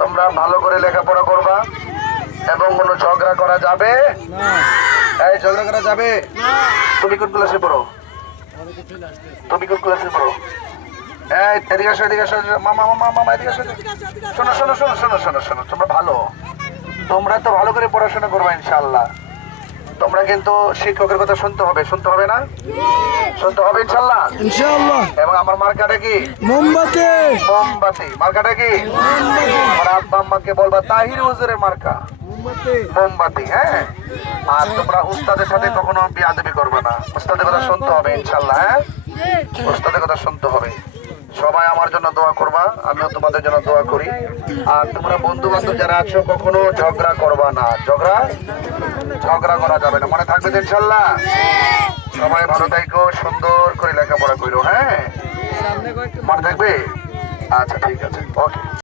তোমরা ভালো করে লেখাপড়া করবা এবং কোনো ঝগড়া করা যাবে এই ঝগড়া করা যাবে। তুমি কোন ক্লাসে পড়ো? তুমি কোন ক্লাসে পড়ো? এই এদিকে আসো, এদিকে আসো, মামা মামা মামা এদিকে আসো। শোনো শোনো শোনো শোনো শোনো শোনো, তোমরা ভালো, তোমরা তো ভালো করে পড়াশোনা করবা ইনশাআল্লাহ। তোমরা কিন্তু শিক্ষকের কথা শুনতে হবে, শুনতে হবে না? শুনতে হবে ইনশাআল্লাহ। ইনশাআল্লাহ। এবং আমার মার্কাটা কি? মোমবাতি। মোমবাতি। মার্কাটা কি? আমার আব্বা আম্মাকে বলবা তাহির হুজুরের মার্কা মোমবাতি। হ্যাঁ, আর তোমরা উস্তাদের সাথে কখনো বিয়াদবি করবে না, উস্তাদের কথা শুনতে হবে ইনশাআল্লাহ। হ্যাঁ, উস্তাদের কথা শুনতে হবে। সবাই আমার জন্য দোয়া করবা, আমিও তোমাদের জন্য দোয়া করি। আর তোমরা বন্ধু বান্ধব যারা আছো কখনো ঝগড়া করবা না, ঝগড়া করা যাবে না, মনে থাকবে তো ইনশাআল্লাহ। সবাই ভালো থাকো, সুন্দর করে লেখাপড়া করো। হ্যাঁ, মনে থাকবে? আচ্ছা ঠিক আছে, ওকে।